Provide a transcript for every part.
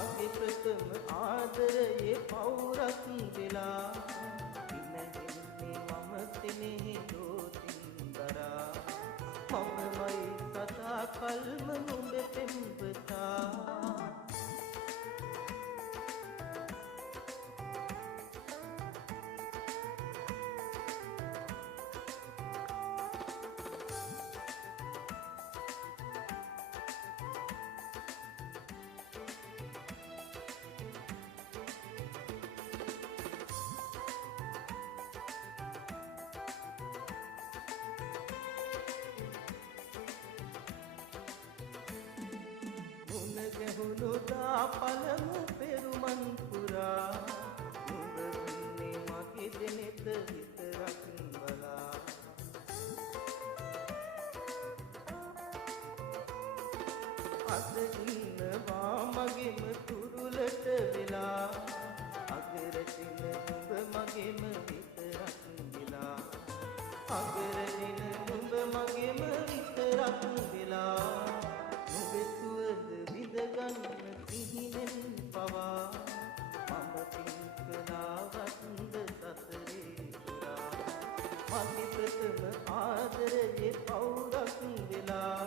මගේ ප්‍රථම ආදරයේ පවුරක් වෙලා ඉනෙන්නේ මම තෙනෙහි දෝතින් දරා මමමයි සදා කල්ම නුඹ පෙම්වතා ගැහුණු දා පළමු පෙරුමන් පුරා නුඹ වන්නේ මගේ දෙනෙත විතරක් බලා අද ඉන්නවා මගේම තුරුලට වෙලා අගරදින නුඹ මගේම විතරක් වෙලා අගරදින නුඹ මගේම විතරක් වෙලා ගන්න පිහිනෙන් පවා මම පින්කලාවත්ද සතරේ පුරා මගේ ප්‍රථම ආදරයේ පවුරක් වෙලා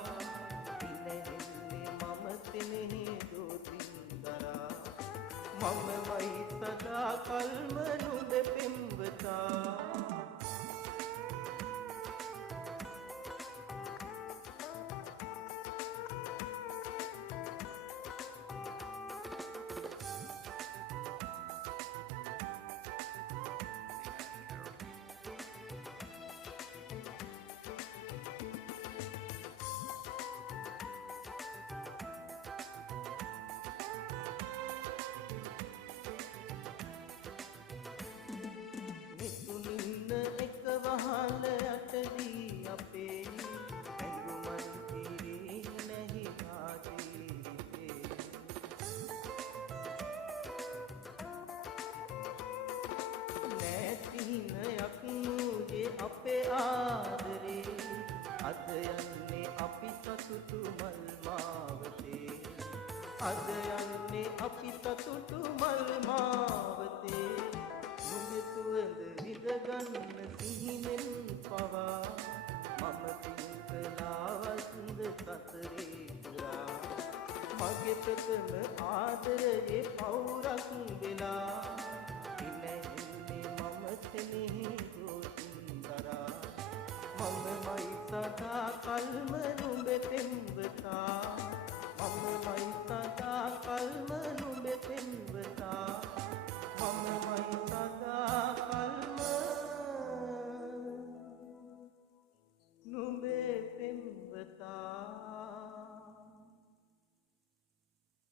ඉනෙන්නේ මම තෙනෙහි දෝතින් දරා මමමයි සදා කල්ම නුඹ පෙම්වතා එක වහල යටදී අපේ ඇඟුමන් කිරී නැහි ආජීවිතේ නැතිනයක් නූගේ අපේ ආදරේ අද යන්නේ අපි සතුටු මල් මාවතේ අද යන්නේ අපි සතුටු මල් මාවතේ තුවඳ විදගන්න සිහිනෙන් පවා මම පින්කලාවත්ද සතරේ පුරා මගේ ප්‍රථම ආදරයේ පවුර